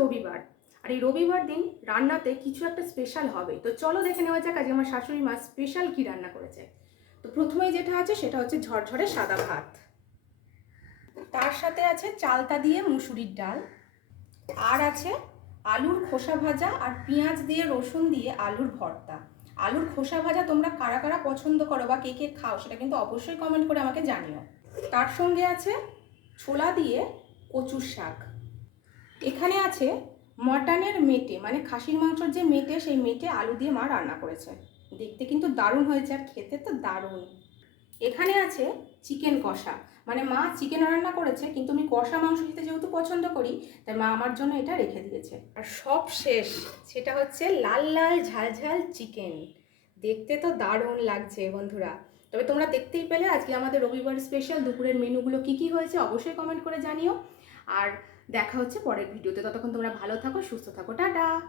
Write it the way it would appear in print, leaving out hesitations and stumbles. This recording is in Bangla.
রবিবার, আর এই রবিবার দিন রান্নাতে কিছু একটা স্পেশাল হবে। তো চলো দেখে নেওয়া যাক আজকে আমার শাশুড়ি মা স্পেশাল কি রান্না করেছে। তো প্রথমেই যেটা আছে সেটা হচ্ছে ঝরঝরে সাদা ভাত, তার সাথে আছে চালতা দিয়ে মুসুরির ডাল, আর আছে আলুর খোসা ভাজা আর পেঁয়াজ দিয়ে রসুন দিয়ে আলুর ভর্তা। আলুর খোসা ভাজা তোমরা কারা কারা পছন্দ করো বা কে কে খাও সেটা কিন্তু অবশ্যই কমেন্ট করে আমাকে জানিও। তার সঙ্গে আছে ছোলা দিয়ে কচুর শাক। এখানে আছে মটনের মেটে, মানে খাসির মাংসের যে মেটে, সেই মেটে আলু দিয়ে মা রান্না করেছে। দেখতে কিন্তু দারুণ হয়েছে আর খেতে তো দারুণ। এখানে আছে চিকেন কষা, মানে মা চিকেন রান্না করেছে কিন্তু আমি কষা মাংস খেতে যেহেতু পছন্দ করি তাই মা আমার জন্য এটা রেখে দিয়েছে। আর সব শেষ সেটা হচ্ছে লাল লাল ঝাল ঝাল চিকেন। দেখতে তো দারুণ লাগছে বন্ধুরা। তবে তোমরা দেখতেই পেলে আজকে আমাদের রবিবার স্পেশাল দুপুরের মেনুগুলো কি কি হয়েছে অবশ্যই কমেন্ট করে জানিও। আর দেখা হচ্ছে পরের ভিডিওতে, ততক্ষণ তোমরা ভালো থাকো, সুস্থ থাকো, টাটা।